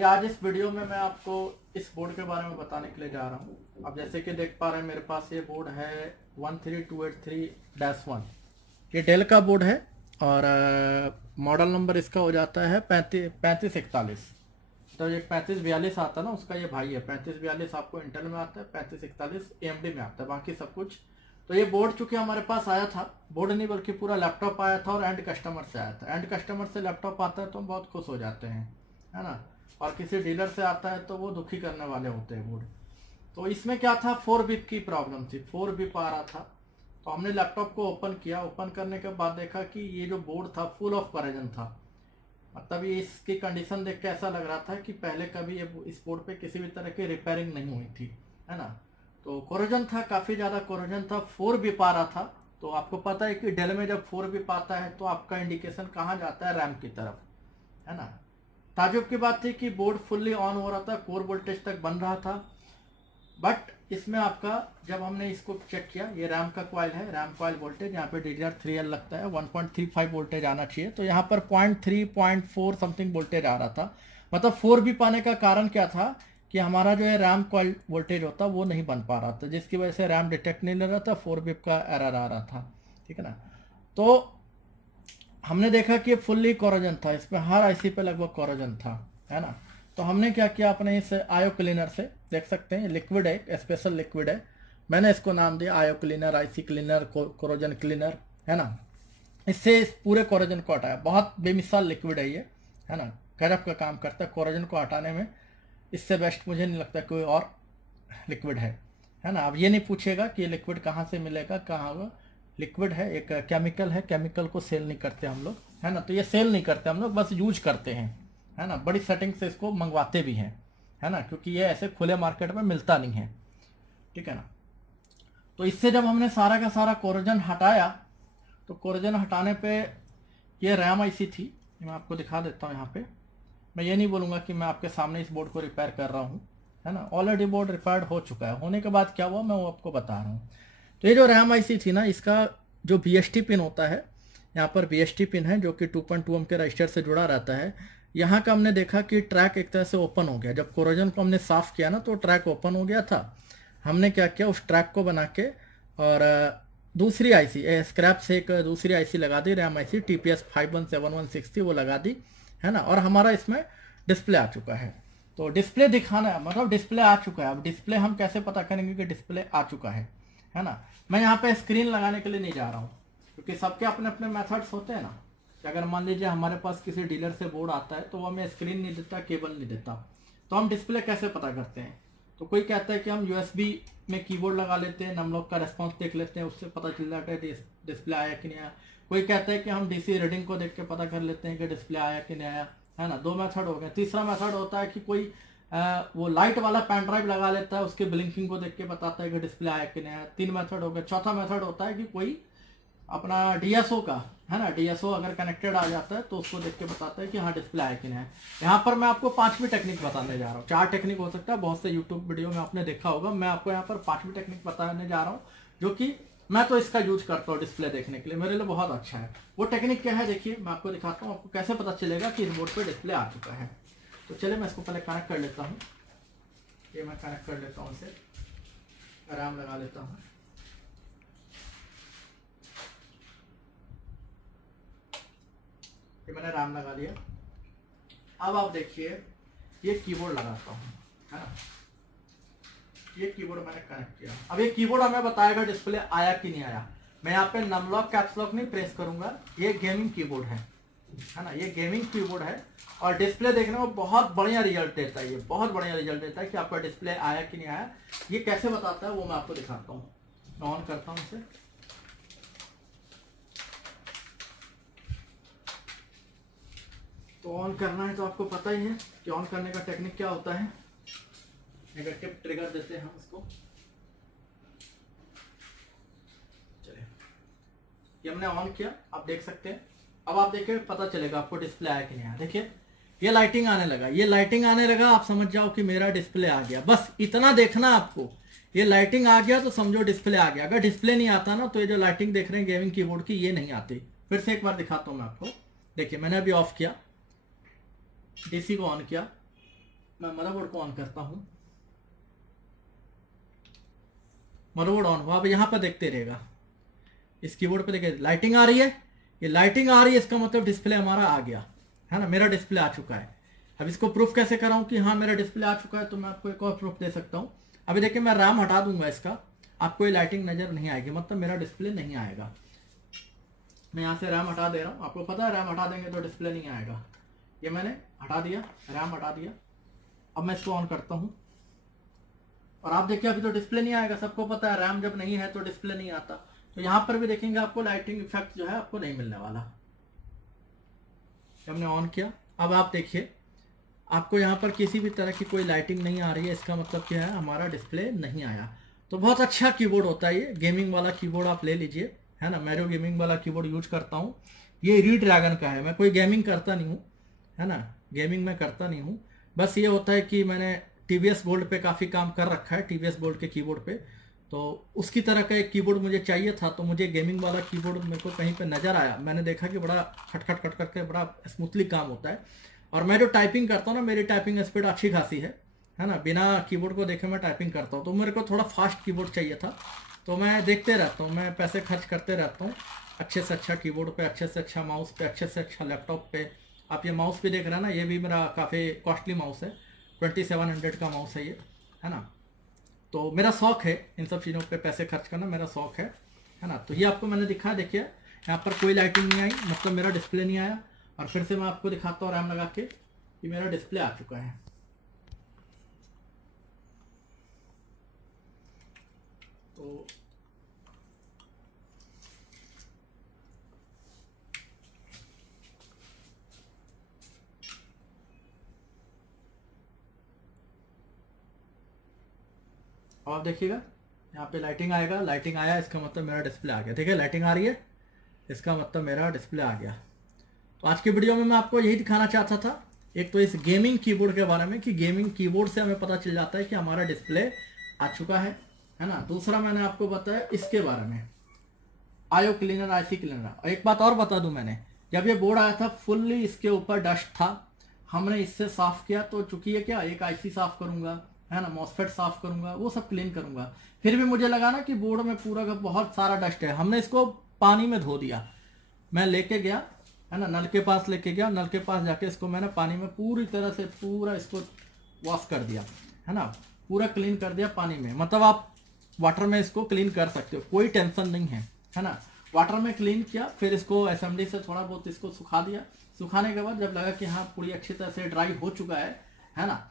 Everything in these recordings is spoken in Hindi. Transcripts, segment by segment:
ये आज इस वीडियो में मैं आपको इस बोर्ड के बारे में बताने के लिए जा रहा हूँ। अब जैसे कि देख पा रहे हैं मेरे पास ये बोर्ड है 13283-1। ये डेल का बोर्ड है और मॉडल नंबर इसका हो जाता है 3541। तो ये 3542 आता है ना, उसका ये भाई है। 3542 आपको इंटेल में आता है, 3541 AMD में आता है, बाकी सब कुछ। तो ये बोर्ड चूंकि हमारे पास आया था, बोर्ड नहीं बल्कि पूरा लैपटॉप आया था और एंड कस्टमर से आया था। एंड कस्टमर से लैपटॉप आता है तो हम बहुत खुश हो जाते हैं, है ना। और किसी डीलर से आता है तो वो दुखी करने वाले होते हैं बोर्ड। तो इसमें क्या था, 4 बिप की प्रॉब्लम थी, 4 बिप आ रहा था। तो हमने लैपटॉप को ओपन किया। ओपन करने के बाद देखा कि ये जो बोर्ड था फुल ऑफ कोरोजन था। मतलब ये इसकी कंडीशन देख के ऐसा लग रहा था कि पहले कभी ये इस बोर्ड पे किसी भी तरह की रिपेयरिंग नहीं हुई थी, है ना। तो कोरोजन था, काफ़ी ज़्यादा कोरोजन था, 4 बिप आ रहा था। तो आपको पता है कि डेल में जब 4 बिप आता है तो आपका इंडिकेशन कहाँ जाता है, रैम की तरफ, है ना। ताजुब की बात थी कि बोर्ड फुल्ली ऑन हो रहा था, कोर वोल्टेज तक बन रहा था। बट इसमें आपका जब हमने इसको चेक किया, ये रैम का कॉइल है, रैम कॉइल वोल्टेज यहाँ पे DDR3L लगता है, 1.35 वोल्टेज आना चाहिए। तो यहाँ पर 0.3 0.4 समथिंग वोल्टेज आ रहा था। मतलब 4 बिप आने का कारण क्या था कि हमारा जो है रैम कॉइल वोल्टेज होता वो नहीं बन पा रहा था, जिसकी वजह से रैम डिटेक्ट नहीं ले रहा था, 4 बिप का एरर आ रहा था, ठीक है ना। तो हमने देखा कि फुल्ली कोरोजन था, इसमें हर आईसी पे लगभग कोरोजन था, है ना। तो हमने क्या किया, अपने इस आयो क्लीनर से, देख सकते हैं लिक्विड है, स्पेशल लिक्विड है, मैंने इसको नाम दिया आयो cleaner, IC cleaner, corrosion cleaner, है ना। इससे इस पूरे कोरोजन को हटाया। बहुत बेमिसाल लिक्विड है ये, है ना, गजब का काम करता है कोरोजन को हटाने में। इससे बेस्ट मुझे नहीं लगता कोई और लिक्विड है ना। अब ये नहीं पूछेगा कि ये लिक्विड कहाँ से मिलेगा, कहाँ होगा। लिक्विड है, एक केमिकल है, केमिकल को सेल नहीं करते हम लोग, है ना। तो ये सेल नहीं करते हम लोग, बस यूज करते हैं, है ना। बड़ी सेटिंग से इसको मंगवाते भी हैं, है ना, क्योंकि ये ऐसे खुले मार्केट में मिलता नहीं है, ठीक है ना। तो इससे जब हमने सारा का सारा कोरोजन हटाया, तो कोरोजन हटाने पे ये रैम आईसी थी, मैं आपको दिखा देता हूँ यहाँ पे। मैं ये नहीं बोलूँगा कि मैं आपके सामने इस बोर्ड को रिपेयर कर रहा हूँ, है ना। ऑलरेडी बोर्ड रिपेयर हो चुका है। होने के बाद क्या हुआ मैं वो आपको बता रहा हूँ। तो ये जो रैम आईसी थी ना, इसका जो BST पिन होता है, यहाँ पर BST पिन है जो कि 2.2 ohm के रजिस्टर से जुड़ा रहता है। यहाँ का हमने देखा कि ट्रैक एक तरह से ओपन हो गया। जब कोरोजन को हमने साफ़ किया ना तो ट्रैक ओपन हो गया था। हमने क्या किया, उस ट्रैक को बना के और दूसरी आईसी स्क्रैप से एक दूसरी आईसी लगा दी, रैम आईसी TPS 517116 थी, वो लगा दी, है ना। और हमारा इसमें डिस्प्ले आ चुका है। तो डिस्प्ले दिखाना मतलब डिस्प्ले आ चुका है। अब डिस्प्ले हम कैसे पता करेंगे कि डिस्प्ले आ चुका है ना। मैं यहाँ पे स्क्रीन लगाने के लिए नहीं जा रहा हूँ, क्योंकि सबके अपने अपने मेथड्स होते हैं ना। कि अगर मान लीजिए हमारे पास किसी डीलर से बोर्ड आता है तो वो हमें स्क्रीन नहीं देता, केबल नहीं देता, तो हम डिस्प्ले कैसे पता करते हैं। तो कोई कहता है कि हम USB में कीबोर्ड लगा लेते हैं, हम लोग का रेस्पॉन्स देख लेते हैं, उससे पता चल जाता है डिस्प्ले आया कि नहीं आया। कोई कहता है कि हम DC रीडिंग को देख के पता कर लेते हैं कि डिस्प्ले आया कि नहीं आया, है ना। 2 मेथड हो गए। तीसरा मेथड होता है कि कोई वो लाइट वाला पेन ड्राइव लगा लेता है, उसके ब्लिंकिंग को देख के बताता है कि डिस्प्ले आया कि नहीं आया। 3 मेथड हो गए। चौथा मेथड होता है कि कोई अपना DSO का, है ना, DSO अगर कनेक्टेड आ जाता है तो उसको देख के बताता है कि हाँ डिस्प्ले आया कि नहीं आया। यहाँ पर मैं आपको 5वीं टेक्निक बताने जा रहा हूँ। 4 टेक्निक हो सकता है, बहुत से यूट्यूब वीडियो में आपने देखा होगा। मैं आपको यहाँ पर 5वीं टेक्निक बताने जा रहा हूँ, जो कि मैं तो इसका यूज करता हूँ डिस्प्ले देखने के लिए, मेरे लिए बहुत अच्छा है। वो टेक्निक क्या है देखिए, मैं आपको दिखाता हूँ, आपको कैसे पता चलेगा कि इस बोर्ड पर डिस्प्ले आ चुका है। तो चलिए मैं इसको पहले कनेक्ट कर लेता हूँ। ये मैं कनेक्ट कर लेता हूँ, इसे आराम लगा लेता हूँ। ये मैंने रैम लगा लिया। अब आप देखिए, ये कीबोर्ड लगाता हूँ, है ना। ये कीबोर्ड मैंने कनेक्ट किया। अब ये कीबोर्ड हमें बताएगा डिस्प्ले आया कि नहीं आया। मैं यहाँ पे नम लॉक कैप्स लॉक नहीं प्रेस करूंगा। ये गेमिंग कीबोर्ड है ना, ये गेमिंग कीबोर्ड है और डिस्प्ले देखने में बहुत बढ़िया रिजल्ट देता है। ये बहुत बढ़िया रिजल्ट देता है कि आपका डिस्प्ले आया कि नहीं आया। ये कैसे बताता है वो मैं आपको दिखाता हूँ। मैं ऑन करता हूँ इसे। तो ऑन करना है तो आपको पता ही है कि ऑन करने का टेक्निक क्या होता है। नेगेटिव ट्रिगर देते हैं हम इसको। चलिए, ये हमने ऑन किया, आप देख सकते हैं। अब आप देखिए, पता चलेगा आपको डिस्प्ले आया कि नहीं आया। देखिए ये लाइटिंग आने लगा, ये लाइटिंग आने लगा, आप समझ जाओ कि मेरा डिस्प्ले आ गया। बस इतना देखना आपको, ये लाइटिंग आ गया तो समझो डिस्प्ले आ गया। अगर डिस्प्ले नहीं आता ना तो ये जो लाइटिंग देख रहे हैं गेमिंग कीबोर्ड की, ये नहीं आती। फिर से एक बार दिखाता हूँ मैं आपको। देखिए मैंने अभी ऑफ किया, DC को ऑन किया, मैं मदरबोर्ड को ऑन करता हूँ। मदरबोर्ड ऑन हुआ। अब यहाँ पर देखते रहेगा, इस कीबोर्ड पे देखिए लाइटिंग आ रही है, ये लाइटिंग आ रही है, इसका मतलब डिस्प्ले हमारा आ गया है ना, मेरा डिस्प्ले आ चुका है। अब इसको प्रूफ कैसे कराऊं कि हाँ मेरा डिस्प्ले आ चुका है, तो मैं आपको एक और प्रूफ दे सकता हूँ। अभी देखिए मैं रैम हटा दूंगा इसका, आपको ये लाइटिंग नजर नहीं आएगी, मतलब मेरा डिस्प्ले नहीं आएगा। मैं यहाँ से रैम हटा दे रहा हूँ, आपको पता है रैम हटा देंगे तो डिस्प्ले नहीं आएगा। ये मैंने हटा दिया, रैम हटा दिया। अब मैं इसको ऑन करता हूँ और आप देखिए अभी तो डिस्प्ले नहीं आएगा, सबको पता है रैम जब नहीं है तो डिस्प्ले नहीं आता। तो यहाँ पर भी देखेंगे आपको लाइटिंग इफेक्ट जो है आपको नहीं मिलने वाला। हमने ऑन किया, अब आप देखिए आपको यहाँ पर किसी भी तरह की कोई लाइटिंग नहीं आ रही है, इसका मतलब क्या है हमारा डिस्प्ले नहीं आया। तो बहुत अच्छा कीबोर्ड होता है ये, गेमिंग वाला कीबोर्ड आप ले लीजिए, है ना। मैं जो गेमिंग वाला कीबोर्ड यूज करता हूँ ये रीड्रैगन का है। मैं कोई गेमिंग करता नहीं हूँ, है ना, गेमिंग में करता नहीं हूँ। बस ये होता है कि मैंने टीवीएस गोल्ड पे काफ़ी काम कर रखा है, टीवीएस गोल्ड के कीबोर्ड पे, तो उसकी तरह का एक कीबोर्ड मुझे चाहिए था। तो मुझे गेमिंग वाला कीबोर्ड मेरे को कहीं पे नज़र आया, मैंने देखा कि बड़ा खटखट खट करके बड़ा स्मूथली काम होता है। और मैं जो टाइपिंग करता हूँ ना, मेरी टाइपिंग स्पीड अच्छी खासी है ना, बिना कीबोर्ड को देखे मैं टाइपिंग करता हूँ। तो मेरे को थोड़ा फास्ट कीबोर्ड चाहिए था, तो मैं देखते रहता हूँ, मैं पैसे खर्च करते रहता हूँ अच्छे से अच्छा कीबोर्ड पे, अच्छे से अच्छा माउस पे, अच्छे से अच्छा लैपटॉप पे। आप ये माउस भी देख रहे हैं ना, ये भी मेरा काफ़ी कॉस्टली माउस है, 2700 का माउस है ये, है ना। तो मेरा शौक है इन सब चीज़ों पे पैसे खर्च करना, मेरा शौक है ना। तो ये आपको मैंने दिखा, देखिए यहाँ पर कोई लाइटिंग नहीं आई, मतलब मेरा डिस्प्ले नहीं आया। और फिर से मैं आपको दिखाता हूँ रैम लगा के कि मेरा डिस्प्ले आ चुका है। तो और देखिएगा यहाँ पे लाइटिंग आएगा, लाइटिंग आया इसका मतलब मेरा डिस्प्ले आ गया। ठीक है, लाइटिंग आ रही है इसका मतलब मेरा डिस्प्ले आ गया। तो आज की वीडियो में मैं आपको यही दिखाना चाहता था, एक तो इस गेमिंग कीबोर्ड के बारे में कि गेमिंग कीबोर्ड से हमें पता चल जाता है कि हमारा डिस्प्ले आ चुका है ना। दूसरा मैंने आपको बताया इसके बारे में, आईओ क्लीनर, आईसी क्लीनर। और एक बात और बता दूं, मैंने जब ये बोर्ड आया था फुल्ली इसके ऊपर डस्ट था, हमने इससे साफ किया। तो चूंकि ये क्या, एक आईसी साफ करूंगा, है ना, मॉसफेट साफ करूंगा, वो सब क्लीन करूंगा, फिर भी मुझे लगा ना कि बोर्ड में पूरा का बहुत सारा डस्ट है। हमने इसको पानी में धो दिया, मैं लेके गया, है ना, नल के पास लेके गया, नल के पास जाके इसको मैंने पानी में पूरी तरह से पूरा इसको वॉश कर दिया, है ना, पूरा क्लीन कर दिया पानी में। मतलब आप वाटर में इसको क्लीन कर सकते हो, कोई टेंशन नहीं है ना। वाटर में क्लीन किया, फिर इसको असेंबली से थोड़ा बहुत इसको सुखा दिया। सुखाने के बाद जब लगा कि हाँ पूरी अच्छी तरह से ड्राई हो चुका है ना,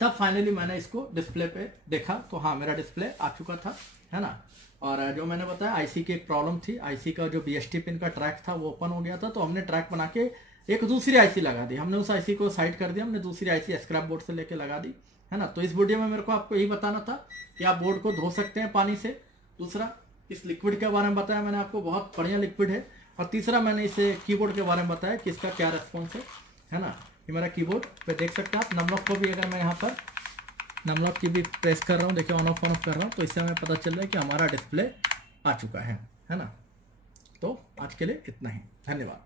तब फाइनली मैंने इसको डिस्प्ले पे देखा तो हाँ मेरा डिस्प्ले आ चुका था, है ना। और जो मैंने बताया आईसी की एक प्रॉब्लम थी, आईसी का जो बीएसटी पिन का ट्रैक था वो ओपन हो गया था। तो हमने ट्रैक बना के एक दूसरी आईसी लगा दी, हमने उस आईसी को साइड कर दिया, हमने दूसरी आईसी स्क्रैप बोर्ड से लेके लगा दी, है ना। तो इस वीडियो में मेरे को आपको यही बताना था कि आप बोर्ड को धो सकते हैं पानी से। दूसरा, इस लिक्विड के बारे में बताया मैंने आपको, बहुत बढ़िया लिक्विड है। और तीसरा, मैंने इसे कीबोर्ड के बारे में बताया कि इसका क्या रेस्पॉन्स है ना। ये मेरा कीबोर्ड पे देख सकते हैं आप, नमलॉक को भी अगर मैं यहाँ पर नमलॉक की भी प्रेस कर रहा हूँ, देखिए ऑन ऑफ कर रहा हूँ, तो इससे हमें पता चल रहा है कि हमारा डिस्प्ले आ चुका है ना। तो आज के लिए इतना ही, धन्यवाद।